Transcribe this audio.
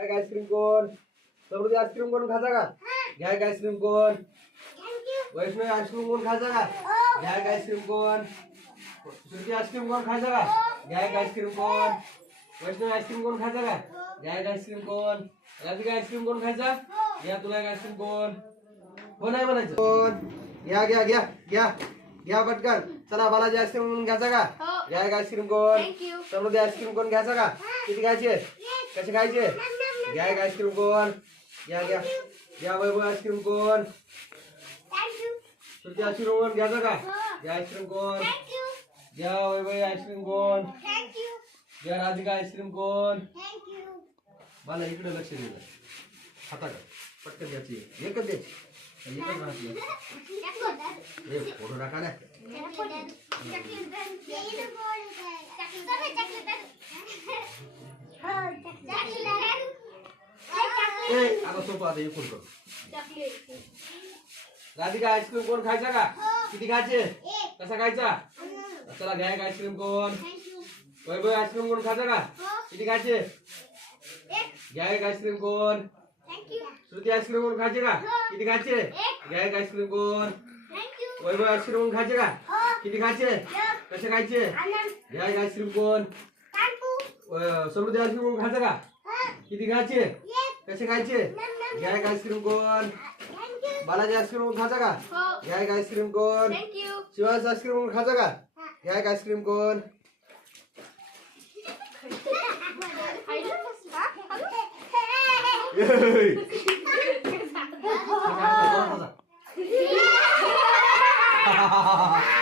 घ्या आईस्क्रीम कोण समृद्धी आईस्क्रीम कोण खायचा का? घ्या एक आईस्क्रीम कोण वैष्णवी आईस्क्रीम कोण खायचा का? घ्या आईस्क्रीम कोण श्रुती आईस्क्रीम कोण खायचा का? घ्या आईस्क्रीम कोण वैष्णवी आईस्क्रीम कोण खायचा का? घ्या आईस्क्रीम कोण राधिका आईस्क्रीम कोण खायचा घ्या तुला आईस्क्रीम कोण कोण आहे म्हणायचं. कोण घ्या घ्या घ्या घ्या. घ्या पटकन. चला बालाजी आईस्क्रीम म्हणून घ्यायचा का? हो. घ्या आईस्क्रीम कोण. समृद्धी आईस्क्रीम कोण घ्यायचा का? किती खायचे? कसे खायचे? घ्या एक आईस्क्रीम कोण घ्या घ्या घ्या वैभव आईस्क्रीम कोण श्रुती आईस्क्रीम कोण घ्यायचा का घ्या आईस्क्रीम कोण घ्या वैभव आईस्क्रीम कोण घ्या राधिका आईस्क्रीम कोण मला इकडे लक्ष दे हाता का पटकन द्यायची एकच द्यायची एकच राहते हे फोडू नका ना आता सोपं आता हे राधिका आईस्क्रीम कोण खायचा का? किती खायचे? कसा खायचा? चला घ्या एक आईस्क्रीम कोण. वैभव आईस्क्रीम कोण खायचा का? किती खायचे? घ्या एक आईस्क्रीम कोण. श्रुती आईस्क्रीम कोण खायचे का? किती खायचे? घ्या एक आईस्क्रीम कोण. वैभव आईस्क्रीम कोण खायचे का? किती खायचे? कसे खायचे? घ्या एक आईस्क्रीम कोण. समृद्धी आईस्क्रीम कोण खायचं का? किती खायचे? कसे खायचे? घ्या एक आईस्क्रीम कोण? बालाजी आईस्क्रीम कोण खायचा का? घ्या एक आईस्क्रीम कोण? शिवास आईस्क्रीम खायचा का? घ्या एक आईस्क्रीम कोण? खाजा.